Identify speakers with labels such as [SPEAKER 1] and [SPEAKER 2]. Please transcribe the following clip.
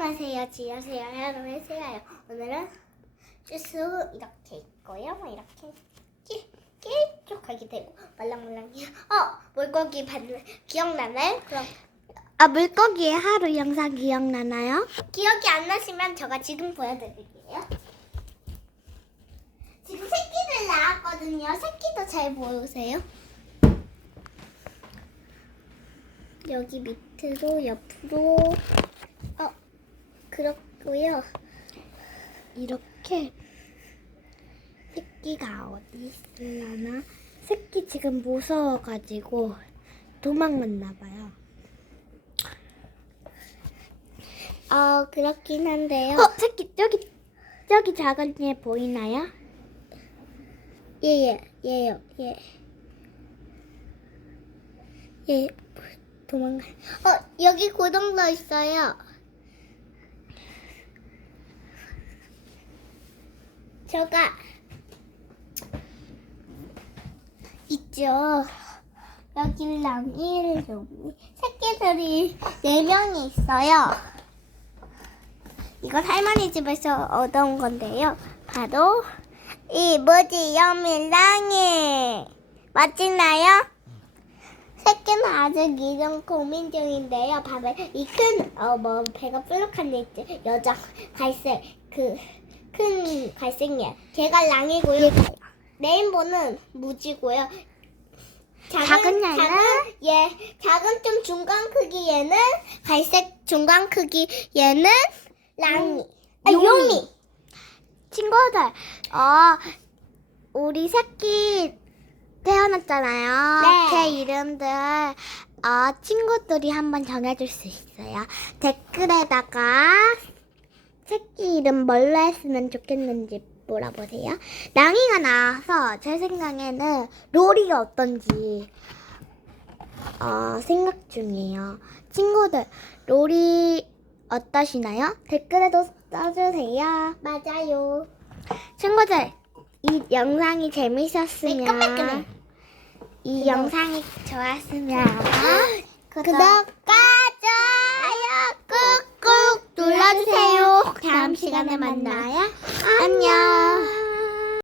[SPEAKER 1] 안녕하세요. 지효세요. 여러분 세요. 오늘은 주스 이렇게 있고요. 뭐 이렇게 끼- 끼쭉하게 되고 말랑말랑해요. 어 물고기 봤는 기억나나요? 그럼
[SPEAKER 2] 아 물고기의 하루 영상 기억나나요?
[SPEAKER 1] 기억이 안 나시면 제가 지금 보여드릴게요. 지금 새끼들 나왔거든요. 새끼도 잘 보이세요? 여기 밑으로 옆으로 어 그렇고요.
[SPEAKER 2] 이렇게 새끼가 어디 있으려나? 새끼 지금 무서워가지고 도망갔나 봐요.
[SPEAKER 1] 어 그렇긴 한데요.
[SPEAKER 2] 어 새끼 저기 저기 작은 애 보이나요?
[SPEAKER 1] 예예 예요 예. 예 도망가. 어 여기 고등도 있어요. 저가 있죠. 여기랑 1, 여기 새끼들이 네 명이 있어요. 이건 할머니 집에서 얻어온 건데요. 바로 이 뭐지 여밀랑이 맞나요? 새끼는 아직 이름 고민 중인데요. 봐봐요. 이큰 어 뭐 배가 뿔룩한 애 있죠. 여자 갈색 그 큰 갈색이야. 걔가 랑이고요. 레인보는 무지고요.
[SPEAKER 2] 작은 얘는?
[SPEAKER 1] 얘 작은 좀 중간 크기 얘는 갈색 중간 크기 얘는 랑이. 아,
[SPEAKER 2] 요미.
[SPEAKER 1] 요미.
[SPEAKER 2] 친구들, 어 우리 새끼 태어났잖아요.
[SPEAKER 1] 네.
[SPEAKER 2] 걔 이름들 어, 친구들이 한번 정해줄 수 있어요. 댓글에다가 새끼 이름 뭘로 했으면 좋겠는지 물어보세요. 랑이가 나와서 제 생각에는 로리가 어떤지 어, 생각 중이에요. 친구들, 로리 어떠시나요? 댓글에도 써주세요.
[SPEAKER 1] 맞아요.
[SPEAKER 2] 친구들, 이 영상이 재밌었으면
[SPEAKER 1] 매끈매끈해.
[SPEAKER 2] 이. 영상이 좋았으면
[SPEAKER 1] 구독
[SPEAKER 2] 다음 시간에 만나요. 안녕.